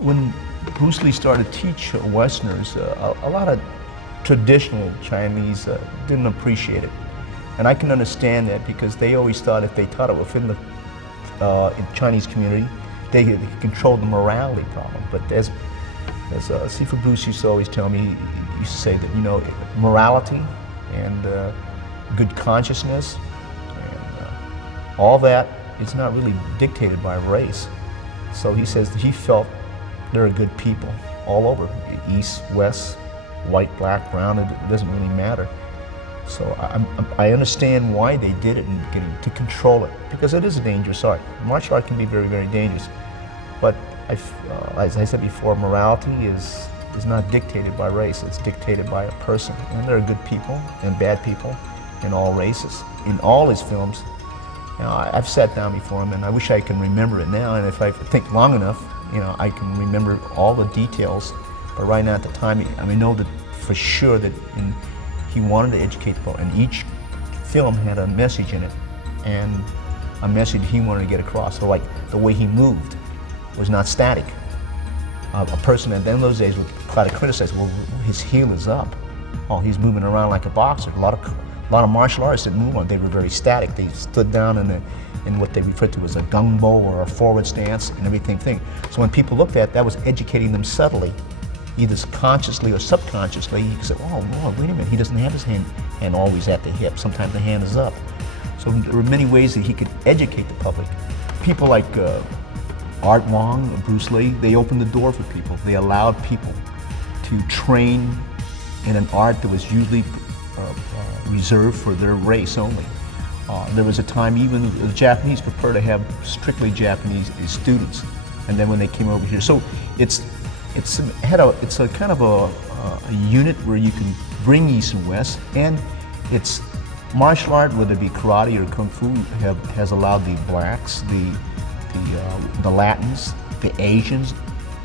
when Bruce Lee started to teach Westerners, a lot of traditional Chinese didn't appreciate it. And I can understand that because they always thought if they taught it within the Chinese community, they could control the morality problem. But as Sifu Bruce used to always tell me, he used to say that, you know, morality and good consciousness and all that is not really dictated by race. So he says that he felt there are good people all over, east, west, white, black, brown, it doesn't really matter. So I understand why they did it and to control it, because it is a dangerous art. Martial art can be very, very dangerous. But as I said before, morality is not dictated by race, it's dictated by a person. And there are good people and bad people in all races. In all his films, you know, I've sat down before him and I wish I can remember it now, and if I think long enough, you know, I can remember all the details. But right now at the time, I know that for sure that he wanted to educate the public, and each film had a message in it, and a message he wanted to get across. So like the way he moved was not static. A person at the end of those days would try to criticize, well, his heel is up. Oh, he's moving around like a boxer. A lot of martial artists didn't move on. They were very static. They stood down in what they referred to as a gung bo or a forward stance and everything. So when people looked at it, that was educating them subtly, either consciously or subconsciously. You could say, oh, Lord, wait a minute, he doesn't have his hand always at the hip. Sometimes the hand is up. So there were many ways that he could educate the public. People like Art Wong, Bruce Lee, they opened the door for people. They allowed people to train in an art that was usually reserved for their race only. There was a time even the Japanese prefer to have strictly Japanese students, and then when they came over here. So it's a kind of a unit where you can bring East and West, and it's martial art, whether it be karate or kung fu, has allowed the blacks, the Latins, the Asians,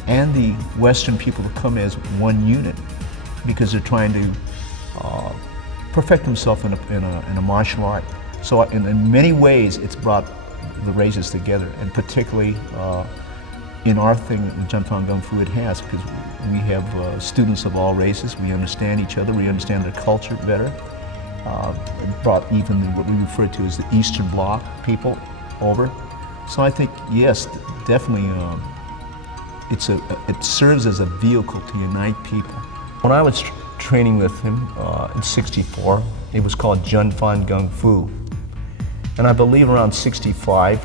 and the Western people to come as one unit because they're trying to perfect themselves in a martial art. So in many ways, it's brought the races together, and particularly in our thing, in Jianfang Kung Fu, it has, because we have students of all races. We understand each other. We understand their culture better. It brought even what we refer to as the Eastern Bloc people over. So I think, yes, definitely, it serves as a vehicle to unite people. When I was training with him in '64, it was called Jianfang Kung Fu. And I believe around '65,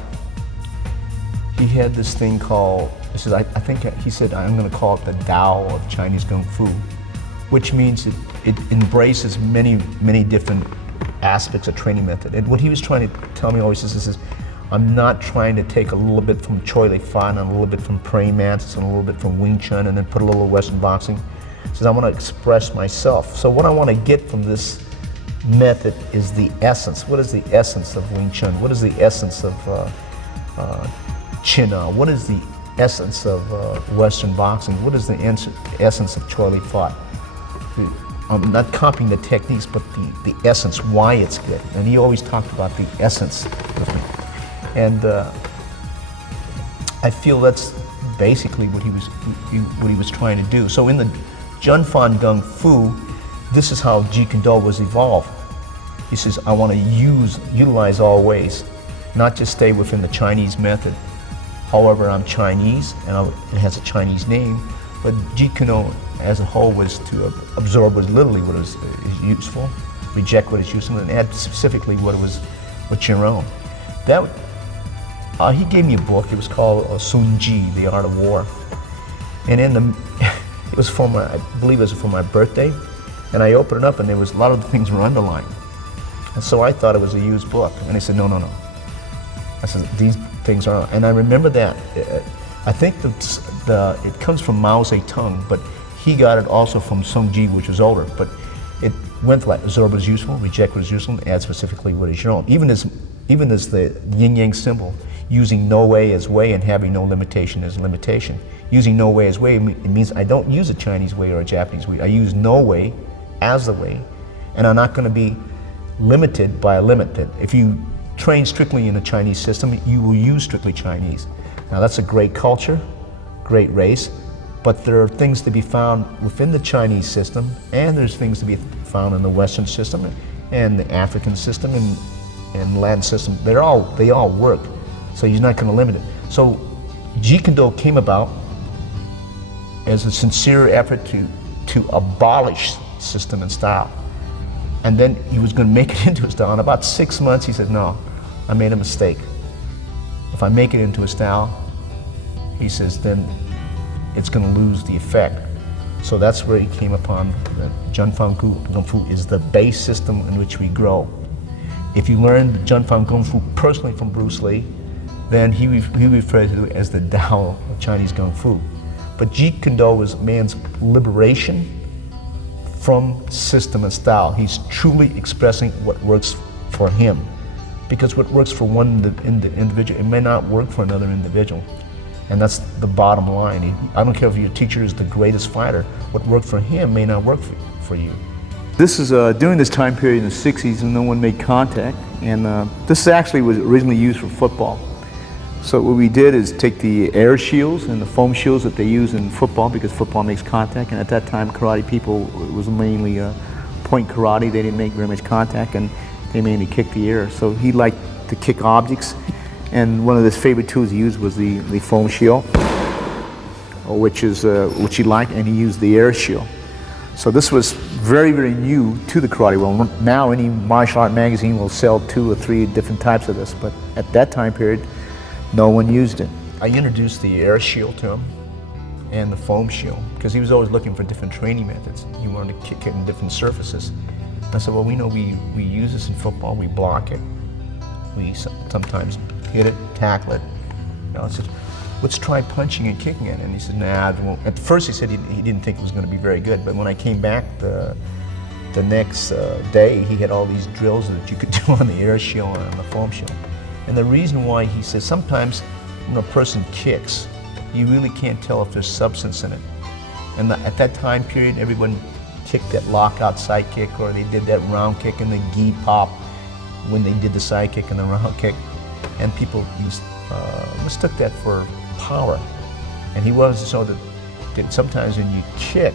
he had this thing called, I think he said, I'm going to call it the Tao of Chinese Kung Fu, which means it embraces many, many different aspects of training method. And what he was trying to tell me always is I'm not trying to take a little bit from Choi Li Fan and a little bit from praying mantis and a little bit from Wing Chun and then put a little Western boxing. He says I want to express myself. So what I want to get from this method is the essence. What is the essence of Wing Chun? What is the essence of Chin Na? What is the essence of Western boxing? What is the essence of Choi Li Fan? I'm not copying the techniques, but the essence, why it's good. And he always talked about the essence with me. And I feel that's basically what he was trying to do. So in the Jianfang Kung Fu, this is how Jeet Kune Do was evolved. He says, I want to utilize all ways, not just stay within the Chinese method. However, I'm Chinese, and it has a Chinese name, but Jeet Kune Do as a whole was to absorb literally what is useful, reject what is useful, and add specifically what's your own. He gave me a book. It was called Sun Ji, The Art of War, and it was for I believe it was for my birthday, and I opened it up, and there was a lot of the things were underlined, and so I thought it was a used book, and he said, no. I said, these things are, and I remember that. I think it comes from Mao Zedong, but he got it also from Sung Ji, which was older, but it went like absorb what is useful, reject what is useful, and add specifically what is your own. Even as the yin-yang symbol, using no way as way and having no limitation as limitation. Using no way as way, it means I don't use a Chinese way or a Japanese way. I use no way as the way, and I'm not going to be limited by a limit. That if you train strictly in the Chinese system, you will use strictly Chinese. Now that's a great culture, great race, but there are things to be found within the Chinese system, and there's things to be found in the Western system, and the African system, and Latin system. They all work, so you're not going to limit it. So Jeet Kune Do came about as a sincere effort to abolish system and style. And then he was going to make it into a style. In about 6 months, he said, no, I made a mistake. If I make it into a style, he says, then it's going to lose the effect. So that's where he came upon that Junfang Kung Fu is the base system in which we grow. If you learn Junfang Kung Fu personally from Bruce Lee, then he referred to it as the Tao of Chinese Kung Fu. But Jeet Kune Do is man's liberation from system and style. He's truly expressing what works for him. Because what works for one individual, it may not work for another individual. And that's the bottom line. I don't care if your teacher is the greatest fighter, what worked for him may not work for you. This is during this time period in the 60s when no one made contact, and this actually was originally used for football. So what we did is take the air shields and the foam shields that they use in football, because football makes contact, and at that time karate people, it was mainly point karate. They didn't make very much contact, and they mainly kicked the air. So he liked to kick objects, and one of his favorite tools he used was the foam shield, which he liked, and he used the air shield. So this was very, very new to the karate world. Now any martial art magazine will sell 2 or 3 different types of this, but at that time period, no one used it. I introduced the air shield to him and the foam shield because he was always looking for different training methods. He wanted to kick it in different surfaces. I said, well, we know we use this in football, we block it. We sometimes hit it, tackle it. I said, let's try punching and kicking it. And he said, nah. At first he said he didn't think it was going to be very good, but when I came back the next day, he had all these drills that you could do on the air shield and on the foam shield. And the reason why, he says, sometimes when a person kicks, you really can't tell if there's substance in it. And at that time period, everyone kicked that lockout side kick, or they did that round kick and the gi pop when they did the side kick and the round kick. And people mistook that for power. And he wanted to show that sometimes when you kick,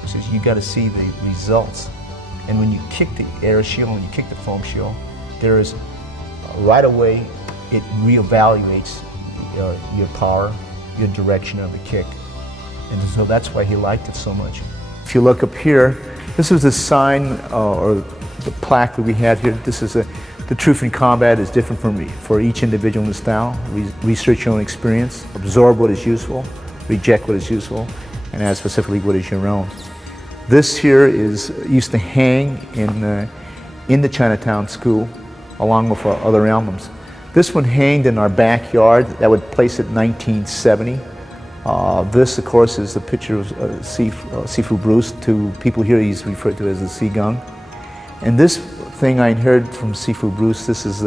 he says, you got to see the results. And when you kick the air shield, when you kick the foam shield, there is right away, it reevaluates your power, your direction of the kick. And so that's why he liked it so much. If you look up here, this is the sign or the plaque that we had here. This is the truth in combat is different for each individual in the style. Research your own experience, absorb what is useful, reject what is useful, and add specifically what is your own. This here used to hang in the Chinatown school, along with our other emblems. This one hanged in our backyard. That would place it 1970. This, of course, is the picture of Sifu Bruce. To people here, he's referred to as the Sigung. And this thing I inherited from Sifu Bruce, this is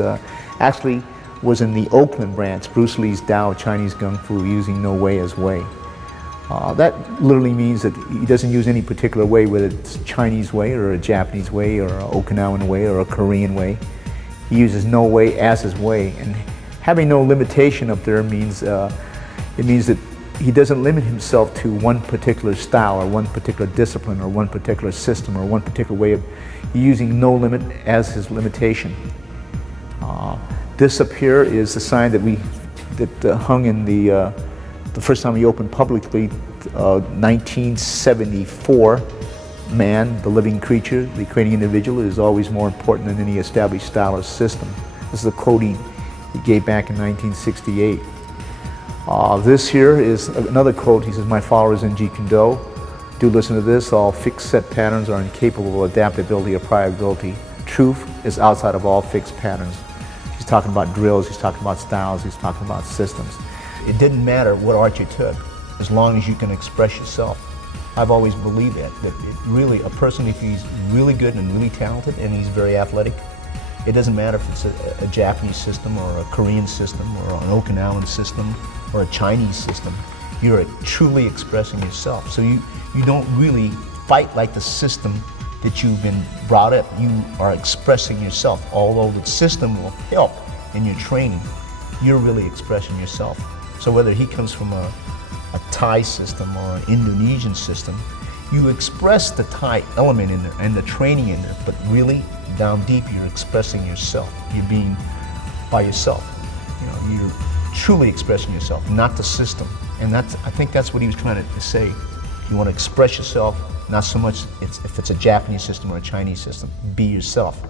actually was in the Oakland branch, Bruce Lee's Tao of Chinese Kung Fu, using no way as way. That literally means that he doesn't use any particular way, whether it's Chinese way or a Japanese way or an Okinawan way or a Korean way. He uses no way as his way, and having no limitation up there means it means that he doesn't limit himself to one particular style or one particular discipline or one particular system or one particular way of using no limit as his limitation. This up here is the sign that hung in the first time he opened publicly, 1974. Man, the living creature, the creating individual, is always more important than any established style or system. This is a quote he gave back in 1968. This here is another quote. He says, my followers in Jeet Kune Do, do listen to this. All fixed set patterns are incapable of adaptability or pliability. Truth is outside of all fixed patterns. He's talking about drills, he's talking about styles, he's talking about systems. It didn't matter what art you took, as long as you can express yourself. I've always believed that really a person, if he's really good and really talented and he's very athletic, it doesn't matter if it's a Japanese system or a Korean system or an Okinawan system or a Chinese system. You're truly expressing yourself. So you don't really fight like the system that you've been brought up. You are expressing yourself. Although the system will help in your training, you're really expressing yourself. So whether he comes from a Thai system or an Indonesian system, you express the Thai element in there and the training in there, but really down deep you're expressing yourself. You're being by yourself. You know, you're truly expressing yourself, not the system. And I think that's what he was trying to say. You want to express yourself, not so much if it's a Japanese system or a Chinese system. Be yourself.